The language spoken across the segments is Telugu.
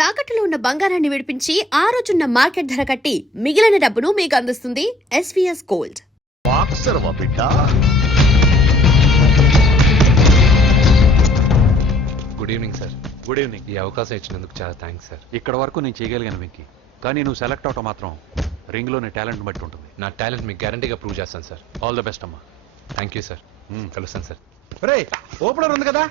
తాకట్టులో ఉన్న బంగారాన్ని విడిపించి ఆ రోజున్న మార్కెట్ ధర కట్టి మిగిలిన డబ్బును మీకు అందిస్తుంది SVS gold. Good evening sir. Good evening. ఈ అవకాశం ఇచ్చినందుకు చాలా థ్యాంక్స్ సార్. ఇక్కడ వరకు నేను చేయగలిగాను వెంకీ, కానీ నువ్వు సెలెక్ట్ అవటం మాత్రం రింగ్లో నీ టాలెంట్ బట్టి ఉంటుంది. నా టాలెంట్ మీకు గ్యారంటీగా ప్రూవ్ చేస్తాను సార్. ఆల్ ద బెస్ట్ అమ్మా. Thank you sir. కలుస్తాను సార్. రే ఓపెనర్ ఉంది కదా,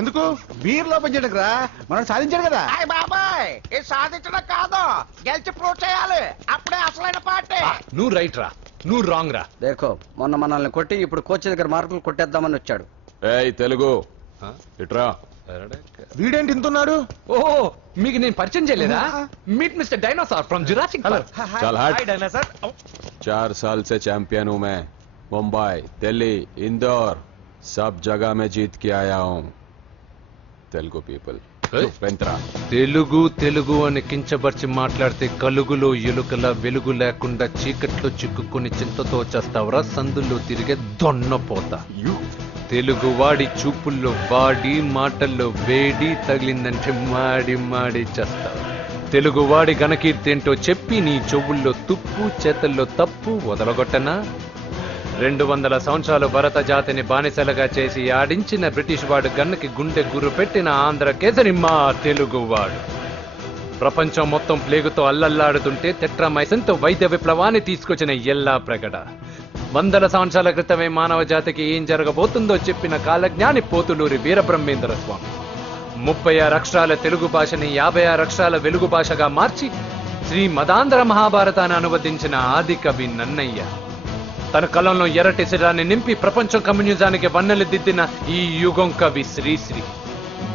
ఎందుకు బీర్ లో పనిచేయడానికి రా, మనం సాధించాడు కదా. బాబాయ్ ఇది సాధించడం కాదు, గెలిచి ప్రూవ్ చేయాలి, అప్పుడే అసలైన పార్టీ. నువ్వు రైట్ రా, నువ్వు రాంగ్ రా. దేఖో మొన్న మనల్ని కొట్టి ఇప్పుడు కోచ్ దగ్గర మార్కులు కొట్టేద్దామని వచ్చాడు. ఏయ్ తెలుగు ఇట్రా. వీడేంటి ఇంతున్నాడు? ఓహో మీకు నేను పరిచయం చేయలేదా? Meet mister dinosaur from Jurassic park. चल हट. 4 साल से चैंपियन हूँ मैं. मुंबई, दिल्ली, इंदौर, सब जगह में जीत के आया हूँ. तेलुगु पीपल వెంట్రా. తెలుగు తెలుగు అని కించపరిచి మాట్లాడితే కలుగులో ఎలుకల వెలుగు లేకుండా చీకట్లో చిక్కుకుని చింతతో చేస్తావరా? సందుల్లో తిరిగే దొన్నపోతా. తెలుగు వాడి చూపుల్లో వాడి మాటల్లో వేడి తగిలిందంటే మాడి మాడి చేస్తావు. తెలుగు వాడి ఘనకీర్తి ఏంటో చెప్పి నీ చెవుల్లో తుప్పు చేతల్లో తప్పు వదలగొట్టనా? 200 సంవత్సరాలు భరత జాతిని బానిసలుగా చేసి ఆడించిన బ్రిటిష్ వాడు గన్నకి గుండె గుర్రు పెట్టిన ఆంధ్ర కేసరి మా తెలుగువాడు. ప్రపంచం మొత్తం ప్లేగుతో అల్లల్లాడుతుంటే టెట్రామైసిన్తో వైద్య విప్లవాన్ని తీసుకొచ్చిన ఎల్లా ప్రగడ. 100 సంవత్సరాల క్రితమే మానవ జాతికి ఏం జరగబోతుందో చెప్పిన కాలజ్ఞాని పోతులూరి వీరబ్రహ్మేంద్ర స్వామి. 36 అక్షరాల తెలుగు భాషని 56 అక్షరాల వెలుగు భాషగా మార్చి శ్రీ మదాంధ్ర మహాభారతాన్ని అనువదించిన ఆది కవి నన్నయ్య. తన కలంలో ఎర్రటి శిరాన్ని నింపి ప్రపంచం కమ్యూనిజానికి వన్నెలు దిద్దిన ఈ యుగం కవి శ్రీశ్రీ.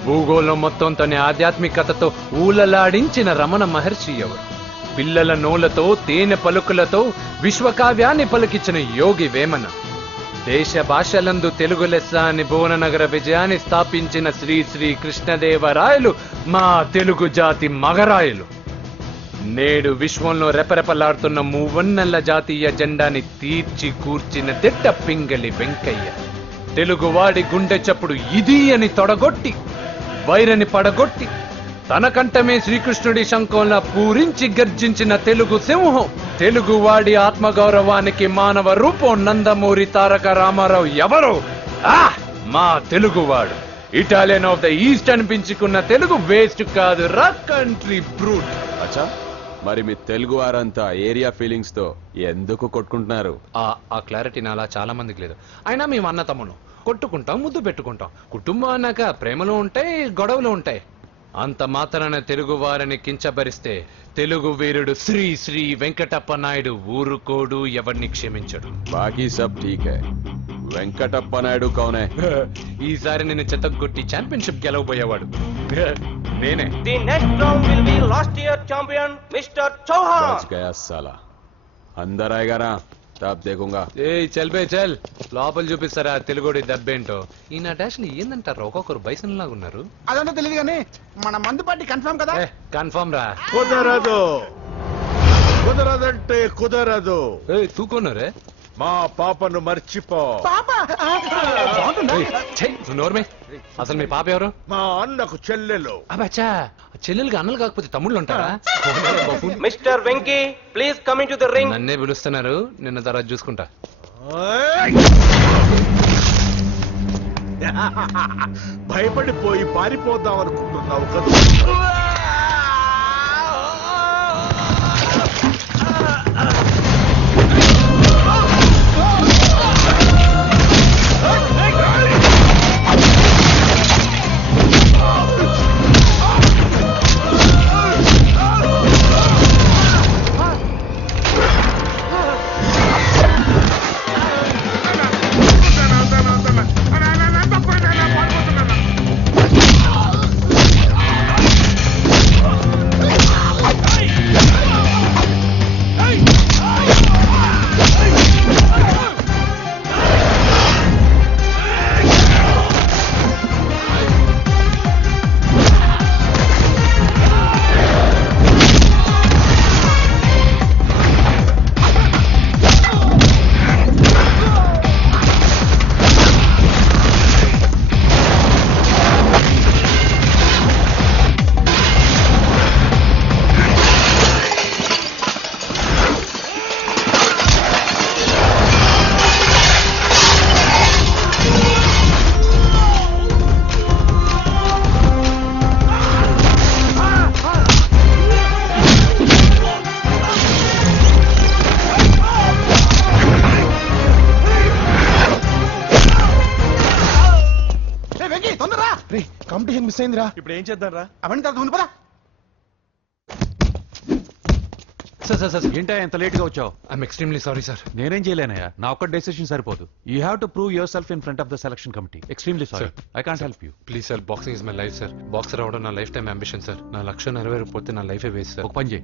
భూగోళం మొత్తం తన ఆధ్యాత్మికతతో ఊలలాడించిన రమణ మహర్షి ఎవరు? పిల్లల నోలతో తేనె పలుకులతో విశ్వకావ్యాన్ని పలికించిన యోగి వేమన. దేశ భాషలందు తెలుగు లెస్స అని భువననగర విజయాన్ని స్థాపించిన శ్రీ శ్రీ కృష్ణదేవరాయలు మా తెలుగు జాతి మగరాయలు. నేడు విశ్వంలో రెపరెపలాడుతున్న మూవన్నెల జాతీయ జెండాని తీర్చి కూర్చిన తిట్ట పింగళి వెంకయ్య. తెలుగువాడి గుండె చప్పుడు ఇది అని తొడగొట్టి వైరని పడగొట్టి తన కంఠమే శ్రీకృష్ణుడి శంఖంలా పూరించి గర్జించిన తెలుగు సింహం. తెలుగువాడి ఆత్మగౌరవానికి మానవ రూపం నందమూరి తారక రామారావు ఎవరు? మా తెలుగువాడు. ఇటాలియన్ ఆఫ్ ద ఈస్ట్ అనిపించుకున్న తెలుగు వేస్ట్ కాదు రా కంట్రీ బ్రూట్. అచ్చా, మరి మీ తెలుగు వారంతా ఏరియా ఫీలింగ్స్ తో ఎందుకు కొట్టుకుంటున్నారు? ఆ క్లారిటీ నాలా చాలా మందికి లేదు. అయినా మేము అన్న తమ్మును కొట్టుకుంటాం, ముద్దు పెట్టుకుంటాం. కుటుంబం అన్నాక ప్రేమలు ఉంటాయి, గొడవలు ఉంటాయి. అంత మాత్రాన తెలుగు వారిని కించబరిస్తే తెలుగు వీరుడు శ్రీ శ్రీ వెంకటప్ప నాయుడు ఊరుకోడు, ఎవరిని క్షమించడు. బాకీ సబ్ ఠీక్ హై. వెంకటప్ప నాయుడు కౌనే? ఈసారి నేను చెత్తగొట్టి ఛాంపియన్షిప్ గెలవబోయేవాడు నేనే. The next round will be last year champion mister Chauhan. బచ్ గయా సాలా. అందర్ ఆయేగా నా, తబ్ దేఖూంగా. చల్ బే చల్, లోపల చూపిస్తారా తెలుగుడి దబ్బేంటో. ఈ నా డాష్ ని ఏందంటారు, ఒక్కొక్కరు బైసన్ లాగా ఉన్నారు. అదంతా తెలియదు కానీ మన మందు పార్టీ కన్ఫర్మ్ కదా. కన్ఫర్మ్ రా. కుదరదు, కుదరదంటే కుదరదు. తూకోనరే మా పాపను మర్చిపో. నోర్మే, అసలు మీ పాప ఎవరు? మా అన్నకు చెల్లెలు. అబ్బచ్చా, చెల్లెలుగా అన్నలు కాకపోతే తమ్ముళ్ళు ఉంటారా? Mister Venky please come in to the ring. నన్నే పిలుస్తున్నారు, నిన్న తర్వాత చూసుకుంటా. భయపడిపోయి పారిపోదాం అనుకుంటున్నావు కదా. మిస్ అయిందిరా. ఇప్పుడు ఏం చేద్దాం రా? అవన్నీ తర్వాత ఉంది పదా. సార్ సార్ సార్ ఏంటా ఎంత లేట్ గా వచ్చావు? I'm extremely sorry sir. నేనేం చేయలేనయ్యా, నా ఒక్క డెసిషన్ సరిపోదు. You have to prove your self in front of the selection committee. Extremely sorry, I can't help you. Please sir, boxing is my life sir. Boxer అవడం నా లైఫ్ టైం అంబిషన్ సార్. నా లక్ష్యం నెరవేరకపోతే నా లైఫే వేస్ట్ సార్. ఒక పని చేయి,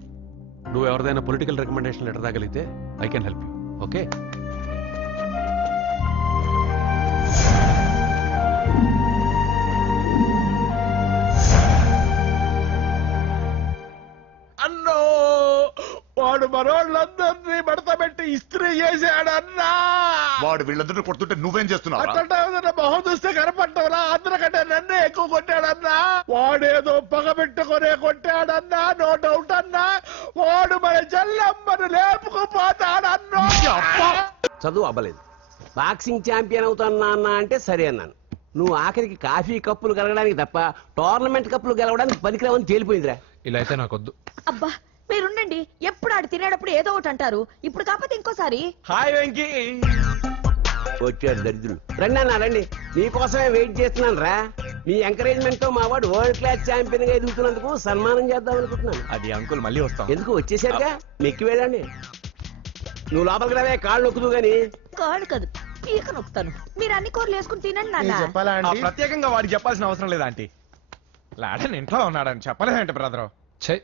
నువ్వు ఎవరిదైనా పొలిటికల్ రికమెండేషన్ లెటర్ రాగలిగితే I can help you. Okay? అన్నో వాడు మనోళ్ళందరినీ మడత పెట్టి ఇస్త్రీ చేశాడన్నా. వాడు వీళ్ళందరూ కొడుతుంటే నువ్వేం చేస్తున్నావు? అట్లా మొహం చూస్తే కనపడ్డవరా? అందరికంటే నన్నే ఎక్కువ కొట్టాడన్నా. వాడేదో పగ పెట్టుకునే కొట్టాడన్నా, నో డౌట్ అన్నా. వాడు మన జల్లమ్మను లేపుకుపోతాడన్నా. చదువు అవ్వలేదు, బాక్సింగ్ ఛాంపియన్ అవుతున్నా అన్న అంటే సరే అన్నాను. నువ్వు ఆఖరికి కాఫీ కప్పులు గెలవడానికి తప్ప టోర్నమెంట్ కప్పులు గెలవడానికి పనికిరావని తేలిపోయిందిరా. ఇలా అయితే నాకొద్దు. అబ్బా మీరుండండి, ఎప్పుడు ఆడు తినేటప్పుడు ఏదో ఒకటి అంటారు. ఇప్పుడు కాకపోతే ఇంకోసారి. హాయ్ వెంకీ. వచ్చాడు దరిద్రులు. రండి అన్న రండి, మీకోసమే వెయిట్ చేస్తున్నాను రా. మీ ఎంకరేజ్మెంట్ తో మా వాడు వరల్డ్ క్లాస్ ఛాంపియన్ గా ఎదుగుతున్నందుకు సన్మానం చేద్దాం అనుకుంటున్నాను. అది అంకుల్ మళ్ళీ వస్తాం. ఎందుకు వచ్చేసరిగా మెక్కి వెళ్ళండి. నువ్వు లోపలికి రావే, కాళ్ళు నొక్కుదు గాని. కాళ్ళు కాదు, పీక నొక్కుతాను. మీరు అన్ని కూరలు వేసుకుని తినండి నాన్న. చెప్పాలా ఆంటీ? ప్రత్యేకంగా వాడికి చెప్పాల్సిన అవసరం లేదా ఆంటీ? లాడన్ ఇంట్లో ఉన్నాడని చెప్పలేదంటే బ్రదర్. ఛై,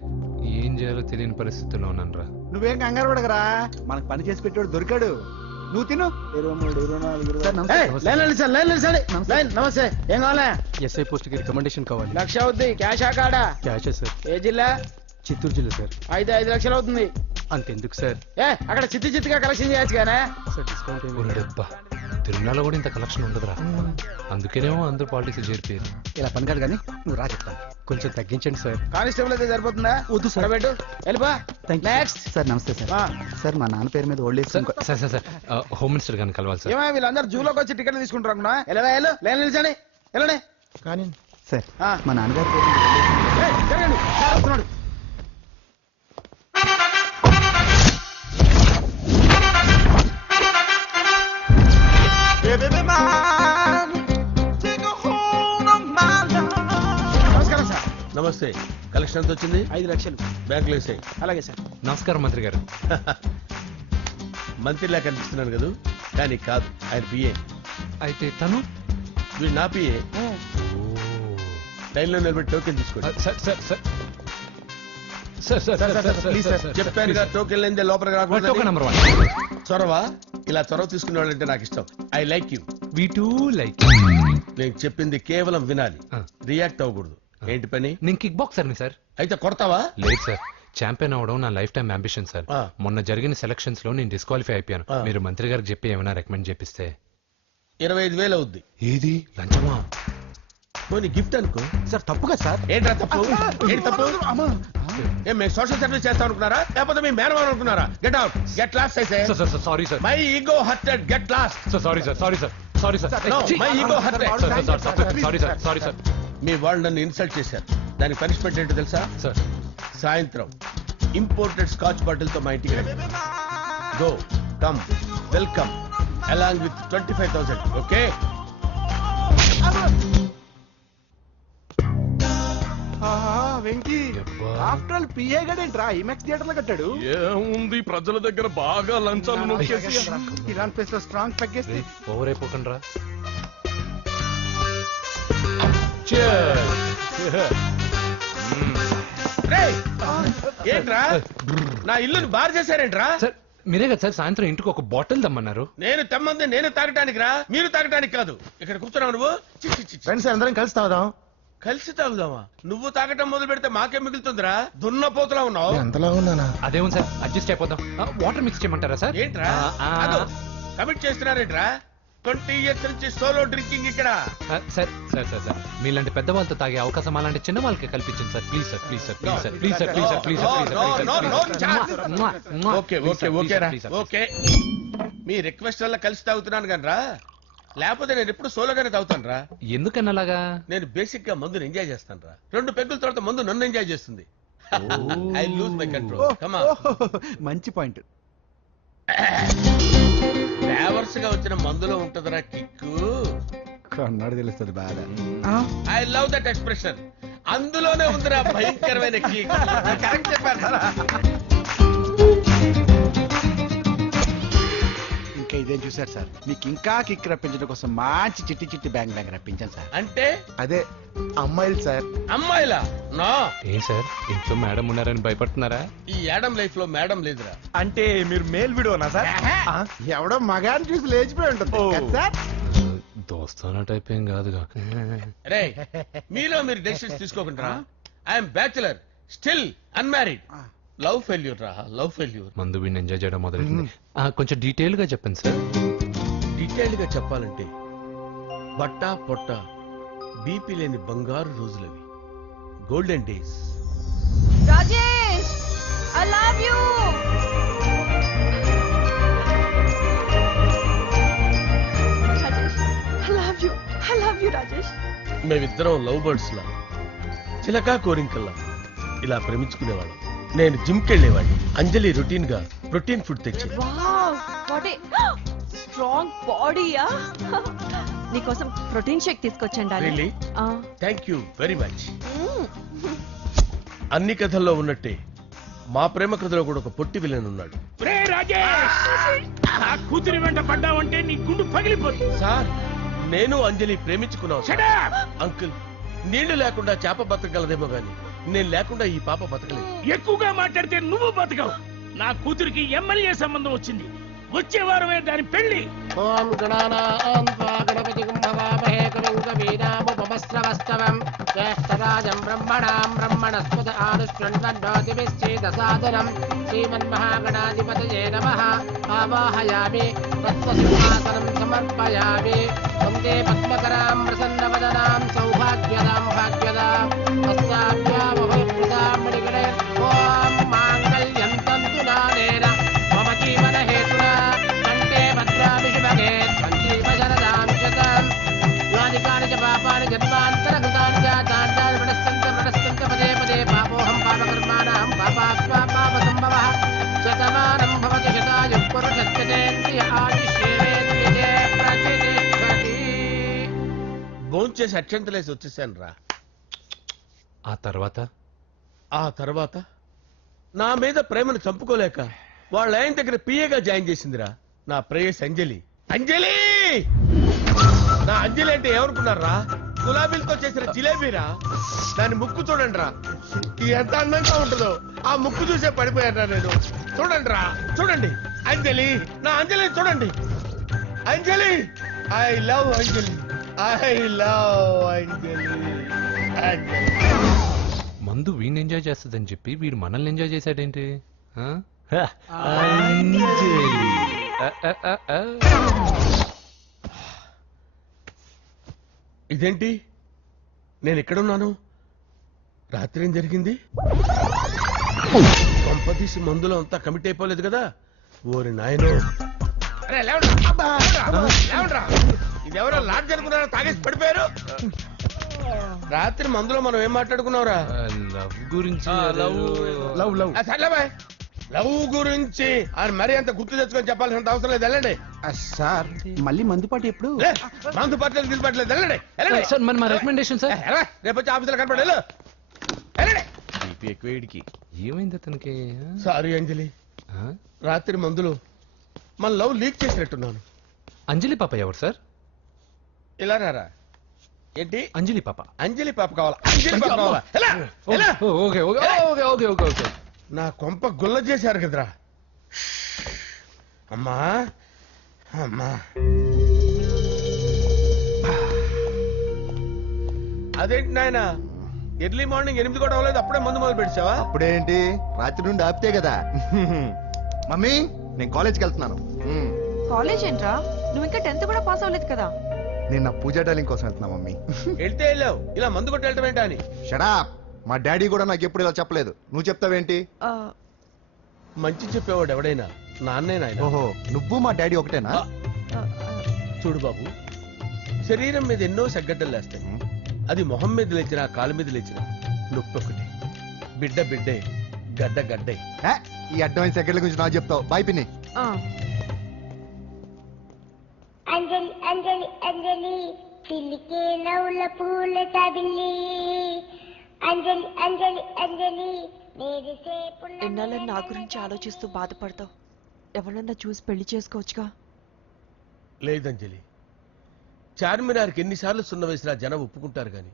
ఏం చేయాలో తెలియని పరిస్థితుల్లో ఉన్నాను రా. నువ్వేం కంగారు పడకరా, మనకు పని చేసి పెట్టాడు దొరికాడు. నువ్వు తిను. 23, 24, నమస్తే. ఏం కావాలా? ఎస్ఐ పోస్ట్ కి రికమెండేషన్ కావాలి. లక్ష అవుద్ది. క్యాష్ కాడా? Cash sir. ఏ జిల్లా? చిత్తూరు జిల్లా సార్. అయితే 5 లక్షలు అవుతుంది. అంతెందుకు సార్? అక్కడ చిత్తుగా కలెక్షన్ చేయొచ్చు కానీ. సార్ డిస్కౌంట్ ఏమి? ఒరేడబ్బా, తిరుమలలో కూడా ఇంత కలెక్షన్ ఉండదురా. అందుకేనేమో అందరూ పాలిటిక్స్ చేరిపోయారు. ఇలా పని కాదు కానీ నువ్వు రా చెప్తాను. కొంచెం తగ్గించండి సార్. కానిస్టేబుల్ అయితే సరిపోతుందా? వద్దు సార్. పెట్టు, వెళ్ళిపా. నెక్స్ట్. సార్ నమస్తే సార్. సార్ మా నాన్న పేరు మీద old age sir sir sir sir, home minister గారిని కలవాలి సార్. ఏమో వీళ్ళందరూ జూలోకి వచ్చి టికెట్ తీసుకుంటారు అనుకున్నా. వెళ్ళు, లైన్ నిలిచండి. వెళ్ళండి. కానీ సార్ ఆ. మా నాన్నగారి పేరు మీద ఏయ్, జరగండి. సార్ వస్తున్నాడు. నమస్కారం సార్. నమస్తే. కలెక్షన్ ఎంత వచ్చింది? 5 లక్షలు. బ్యాంకులో వేసాయి. అలాగే సార్. నమస్కారం మంత్రి గారు. మంత్రిలా కనిపిస్తున్నాను కదా, కానీ కాదు, ఆయన పిఏ. అయితే తను వీడు నా పిఏ. లైన్లో నిలబెట్టి టోకెన్ తీసుకోండి. Sir sir sir sir sir sir sir please sir. చెప్పాను కదా, టోకెన్ లేనిదే లోపలికి టోకెన్ రాకూడదు. నెంబర్ 1. చొరవ, ఇలా చొరవ తీసుకునే వాళ్ళంటే నాకు ఇష్టం. I like you. We two like. నేను చెప్పింది కేవలం వినాలి, ఆ. రియాక్ట్ అవ్వకూడదు. ఏంటి పని? నేను కిక్ బాక్సర్ని సార్. అయితే కొడతావా? లేదు సార్, ఛాంపియన్ అవడం నా లైఫ్ టైం అంబిషన్ సార్. ఆ. మొన్న జరిగిన సెలక్షన్స్ లో నేను డిస్క్వాలిఫై అయిపోయాను. ఆ. మీరు మంత్రి గారికి చెప్పి ఏమైనా రికమెండ్ చేపిస్తే. 25,000 అవుద్ది. ఏది లంచమా? పోనీ గిఫ్ట్ అనుకో. సార్ తప్పుగా సార్. ఏంట్రా తప్పు? ఏంటి తప్పు? ఏం మేము సోషల్ సర్వీస్ చేస్తాం అనుకున్నారా, లేకపోతే మీ మేనమాన్ అనుకున్నారా? గెట్ అవుట్, గెట్ లాస్ట్ అయితే. Sir sir sir sorry sir. My ego hurted, get lost. Sir sorry sir, sorry sir, sorry sir. No, my ego hurt. Sorry sir, sorry sir. మీ వాళ్ళు నన్ను ఇన్సల్ట్ చేశారు. దానికి పనిష్మెంట్ ఏంటో తెలుసా? సార్ సాయంత్రం ఇంపోర్టెడ్ స్కాచ్ బాటిల్ తో మా ఇంటికి రండి. Go, come, welcome along with 25,000. Okay? Venky, after all PA గడేంట్రా ఇమెక్స్ థియేటర్ లో కట్టాడు. ఏముంది, ప్రజల దగ్గర బాగా లంచాలు నొక్కేసి ఇలాంటి ప్లేస్ లో స్ట్రాంగ్ తగ్గేస్తే ఓవర్ అయిపోకండి రా. రేయ్, ఏంట్రా నా ఇల్లుని బార్ చేశారేంట్రా? సార్ మీరే కదా సార్ సాయంత్రం ఇంటికి ఒక బాటిల్ దమ్మన్నారు. నేను తెమ్మంది నేను తాగటానికి రా, మీరు తాగటానికి కాదు. ఇక్కడ కూర్చున్నావు నువ్వు. చి, చి, చి, చి. ఫ్రెండ్స్ అందరం కలిసి తాగుదాం. కలిసి తాగుదామా? నువ్వు తాగటం మొదలు పెడితే మాకే మిగులుతుందిరా. దున్నపోతులా ఉన్నావు. ఎంతలా ఉన్నానా? అదేమో సార్, అడ్జస్ట్ అయిపోదాం. వాటర్ మిక్స్ చేయమంటారా సార్? ఏంట్రా కమిట్ చేస్తున్నారేంట్రా? 20 years నుంచి సోలో డ్రింకింగ్ ఇక్కడ. సార్ సార్ సార్ సార్ మీలాంటి పెద్ద వాళ్ళతో తాగే అవకాశం అలాంటి చిన్న వాళ్ళకి కల్పించండి sir. Please sir, please sir, please sir, please sir, please sir, please sir. Okay okay okay రా, ఓకే. మీ రిక్వెస్ట్ వల్ల కలిసి తాగుతున్నాను కానీ రా, లేకపోతే నేను ఎప్పుడు సోలోగానే తాగుతాను రా. ఎందుకన్నా అలాగా? నేను బేసిక్ గా మందుని ఎంజాయ్ చేస్తాను రా. 2 పెగ్గుల తర్వాత మందు నన్ను ఎంజాయ్ చేస్తుంది. I lose my control. Come on. మంచి పాయింట్. ఫ్లేవర్స్ గా వచ్చిన మందులో ఉంటదిరా కిక్కు. కన్నాడు తెలుస్తుంది బాధ. I love that expression. అందులోనే ఉందిరా భయంకరమైన kick. కరెక్ట్ చెప్పారు సార్. ఇంకా ఇదేం చూసారు సార్, మీకు ఇంకా కిక్ రప్పించడం కోసం మంచి చిట్టి చిట్టి బ్యాంగ్ రప్పించాను సార్. అంటే అదే అమ్మాయిలు సార్. అమ్మాయిలా? నో. ఏ సార్ ఇంట్లో మేడం ఉన్నారని భయపడుతున్నారా? ఈ యాడమ్ లైఫ్ లో మేడం లేదురా. అంటే మీరు మేల్ వీడియోనా సార్? ఎవడో మగాన్ని చూసి లేచిపోయి ఉంటుంది కదా సార్. దోస్తానా టైప్ ఏం కాదుగా. రే మీలో మీరు డెసిషన్స్ తీసుకోకుండా. I'm bachelor, still unmarried. Love failure రా, లవ్ ఫెయిల్యూర్. మందు వీడిని ఎంజాయ్ చేయడం మొదలైంది. కొంచెం డీటెయిల్ గా చెప్పండి సార్. డీటెయిల్డ్ గా చెప్పాలంటే బట్టా పొట్ట బీపీ లేని బంగారు రోజులవి, golden days. Rajesh, I love you. I love you Rajesh. మేమిద్దరం లవ్ బర్డ్స్ లా, చిలకా కోరింకల్లా ఇలా ప్రేమించుకునేవాళ్ళం. నేను జిమ్ కెళ్ళేవాడిని. అంజలి రొటీన్ గా ప్రోటీన్ ఫుడ్ తెచ్చి. వావ్, వాట్ ఏ స్ట్రాంగ్ బాడీయా. నీకోసం ప్రోటీన్ షేక్ తీసుకొచ్చండి. Really? Thank you very much. అన్ని కథల్లో ఉన్నట్టే మా ప్రేమ కథలో కూడా ఒక పొట్టి విలన్ ఉన్నాడు. కూతురి వెంట పడ్డావంటే నీ గుండు పగిలిపోతుంది. సార్ నేను అంజలి ప్రేమించుకున్నాను. అంకుల్, నీళ్లు లేకుండా చేప బతకగలదేమో గాని నేను లేకుండా ఈ పాప బతకలేదు. ఎక్కువగా మాట్లాడితే నువ్వు బతకవు. నా కూతురికి ఎమ్మెల్యే సంబంధం వచ్చింది. వచ్చే వారమే దాని పెళ్లి. ఓం గణానాం త్వా గణపతిం భవామహే కవిం కవీనాముపమస్రవస్తవం జ్యేష్ఠరాజం బ్రహ్మణాం బ్రహ్మణస్పద ఆనుష్ణ్వన్నోతిభిశ్చేదసాదనం శ్రీమన్మహాగణాధిపతయే నమః. ఆవాహయామి తత్వసింహాసనం సమర్పయామి. వందే పద్మకరాం ప్రసన్నవదనాం సౌభాగ్యదాం భాగ్యదాం తస్యాభ్యామభయప్రదాం మణిగణే. ఓం మాంగళ్యం తంతు నానేన మమ జీవన హేతునా కంఠే భద్రామి శుభగే సంజీవ శరదాం శతం. యాని కాని చ పాపాని జన్మాంతరకృతాని జాతాని ప్రణశ్యంత పదే పదే పాపోహం పాపకర్మాణాం పాపాత్మా పాపసంభవః. శతమానం భవతి శతాయుః పురుషస్యేంద్రియ ఆయుష్యేంద్రియే ప్రతిష్టతి. భోంచేసి అక్షంతలేసి వచ్చేసాను రా. ఆ తర్వాత నా మీద ప్రేమను చంపుకోలేక వాళ్ళ ఆయన దగ్గర పిఏగా జాయిన్ చేసిందిరా నా ప్రేయస్ అంజలి. అంజలి! నా అంజలి అంటే ఏమనుకున్నారా? గులాబీలతో చేసిన జిలేబీరా. దాని ముక్కు చూడండి రా, ఎంత అందంగా ఉంటుందో. ఆ ముక్కు చూసే పడిపోయారా నేను. చూడండి రా, చూడండి అంజలి, నా అంజలి చూడండి. Anjali, I love Anjali, I love Anjali. Anjali మందు వీడిని ఎంజాయ్ చేస్తుందని చెప్పి వీడు మనల్ని ఎంజాయ్ చేశాడేంటి? ఇదేంటి, నేను ఎక్కడున్నాను? రాత్రి ఏం జరిగింది? కొంపదీసి మందులో అంతా కమిట్ అయిపోలేదు కదా? ఓరి నాయనో. ఇదెవరో లాడ్ జరుగుతున్నారో తాగేసి పడిపోయారు. రాత్రి మందులో మనం ఏం మాట్లాడుకున్నావురా? లవ్ గురించి. లవ్ గురించి అని మరీ అంత గుర్తు తెచ్చుకొని చెప్పాల్సినంత అవసరం లేదు. వెళ్ళండి సార్ మళ్ళీ మందుపాటి ఎప్పుడు? మందు పట్టలేదు తీసుపట్టలేదు. వెళ్ళండి వెళ్ళండి. సార్ మరి మా రికమెండేషన్ సార్. రేపు వచ్చి ఆఫీసులో కనపడి వెళ్ళండి. ఏమైంది అతనికి? సారీ అంజలి, రాత్రి మందులో మన లవ్ లీక్ చేసినట్టున్నాను. అంజలి పాప ఎవరు సార్? ఇలా రారా. ఏంటి అంజలి పాప? అంజలి పాప కావాలా? అంజలి పాప కావాలా? Okay okay okay okay okay okay. నా కొంప గుల్ల చేశారు కదరా. అమ్మా అమ్మా, అదేంటి నాయన ఎర్లీ మార్నింగ్ 8 కూడా అవ్వలేదు, అప్పుడే మందు మొదలు పెట్టావా? అప్పుడేంటి, రాత్రి నుండి ఆపితే కదా. మమ్మీ నేను కాలేజ్కి వెళ్తున్నాను. కాలేజ్ ఏంట్రా, నువ్వు ఇంకా 10th కూడా పాస్ అవ్వలేదు కదా. నేను నా పూజా డాలింగ్ కోసం వెళ్తున్నా మమ్మీ. వెళ్తే వెళ్ళావు, ఇలా మందు కొట్టి వెళ్ళటం ఏంటా అని. షడా, మా డాడీ కూడా నాకు ఎప్పుడు ఇలా చెప్పలేదు. నువ్వు చెప్తావేంటి? మంచి చెప్పేవాడు ఎవడైనా నాన్నే నాయన. ఓహో, నువ్వు మా డాడీ ఒకటేనా? చూడు బాబు, శరీరం మీద ఎన్నో సగ్గడ్డలు లేస్తాయి. అది మొహం మీద లేచినా కాలు మీద లేచినా నొప్పి ఒకటి. బిడ్డ బిడ్డే, గడ్డ గడ్డే. ఈ అడ్వాన్స్ సెకండ్ల గురించి నాకు చెప్తావు. బాయ్ పిన్ని. అంజలి అంజలి అంజలి చిలికే నవ్వుల పూల తబిల్లి అంజలి అంజలి అంజలి నేరిసే ఎన్నాళ్ళని నా గురించి ఆలోచిస్తూ బాధపడతావు ఎవరన్నా చూసి పెళ్లి చేసుకోవచ్చుగా లేదంజలి, చార్మినార్కి ఎన్నిసార్లు సున్న వేసినా జనం ఒప్పుకుంటారు గాని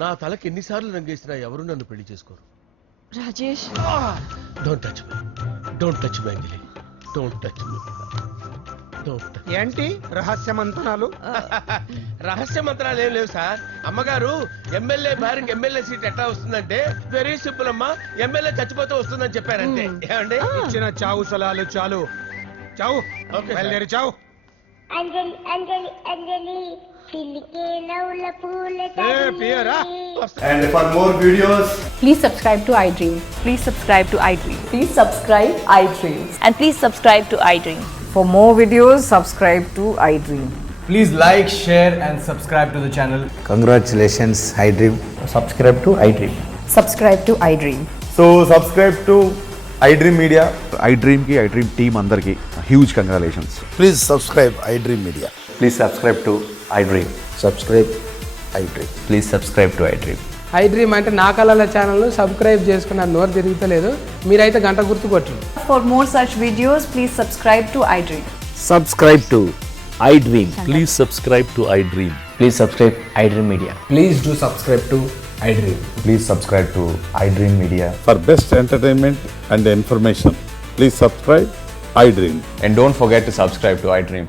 నా తలకి ఎన్నిసార్లు రంగేసినా ఎవరు నన్ను పెళ్లి చేసుకోరు. Rajesh don't touch me, don't touch me Anjali, don't touch me, don't touch. ఏంటి రహస్య మంతనాలు? రహస్య మంత్రాలు ఏం లేవు సార్. అమ్మగారు ఎమ్మెల్యే భార్యకి ఎమ్మెల్యే సీట్ ఎట్లా వస్తుందంటే వెరీ సింపుల్ అమ్మా, ఎమ్మెల్యే చచ్చిపోతే వస్తుందని చెప్పారంటే. ఏమండి? ఇచ్చిన చావు సలాలు చాలు. చావు ఓకే సార్. బయలుదేరి చావు. అంజలి అంజలి అంజలి చిలికే నవ్వుల పూల పియరా? తబిల్లి And for more videos, Please subscribe to iDream. Please subscribe to iDream. Please subscribe iDream. And please subscribe to iDream. For more videos, subscribe to iDream. please like, share and subscribe to the channel. Congratulations iDream. Subscribe to iDream. Subscribe to iDream. So subscribe to iDream Media. iDream కి iDream టీమ్ అందరికి huge congratulations. Please subscribe iDream Media. Please subscribe to iDream. Subscribe iDream. Please subscribe to iDream. iDream అంటే నా కళల ఛానల్ను సబ్స్క్రైబ్ చేసుకున్న నోరు తిరుగుతలేదు. మీరైతే గంట గుర్తు కొట్టండి. For more such videos, please subscribe to iDream. Subscribe to iDream. Please subscribe to iDream. Please subscribe iDream Media. Please do subscribe to iDream. Please subscribe to iDream media. For best entertainment and information, please subscribe iDream. And don't forget to subscribe to iDream.